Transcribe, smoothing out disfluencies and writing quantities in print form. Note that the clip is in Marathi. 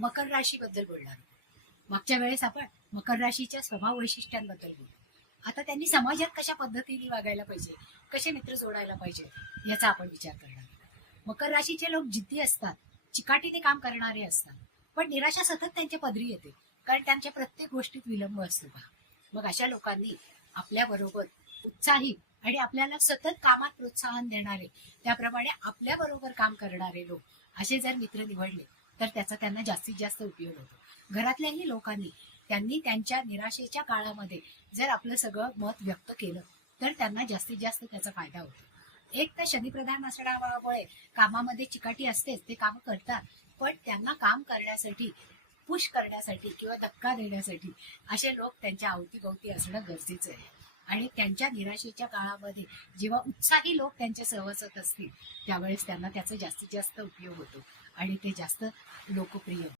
मकर राशीबद्दल बोलणार आहोत. मागच्या वेळेस आपण मकर राशीच्या स्वभाव वैशिष्ट्यांबद्दल बोलू. आता त्यांनी समाजात कशा पद्धतीने वागायला पाहिजे, कसे मित्र जोडायला पाहिजे याचा आपण विचार करणार आहोत. मकर राशीचे लोक जिद्दी असतात, चिकाटीने काम करणारे असतात, पण निराशा सतत त्यांच्या पदरी येते, कारण त्यांच्या प्रत्येक गोष्टीत विलंब असतो पहा. मग अशा लोकांनी आपल्याबरोबर उत्साही आणि आपल्याला सतत कामात प्रोत्साहन देणारे, त्याप्रमाणे आपल्याबरोबर काम करणारे लोक असे जर मित्र निवडले तर त्याचा त्यांना जास्तीत जास्त उपयोग होतो. घरातल्याही लोकांनी त्यांनी त्यांच्या निराशेच्या काळामध्ये जर आपलं सगळं मत व्यक्त केलं तर त्यांना जास्तीत जास्त त्याचा फायदा होतो. एक तर शनिप्रधान असल्यामुळे कामामध्ये चिकाटी असतेच, ते काम करतात, पण त्यांना काम करण्यासाठी, पुश करण्यासाठी किंवा धक्का देण्यासाठी असे लोक त्यांच्या अवतीभोवती असणं गरजेचं आहे. आणि त्यांच्या निराशेच्या काळामध्ये जेव्हा उत्साही लोक त्यांच्या सहवासात असतील त्यावेळेस त्यांना त्याचा जास्तीत जास्त उपयोग होतो आणि ते जास्त लोकप्रिय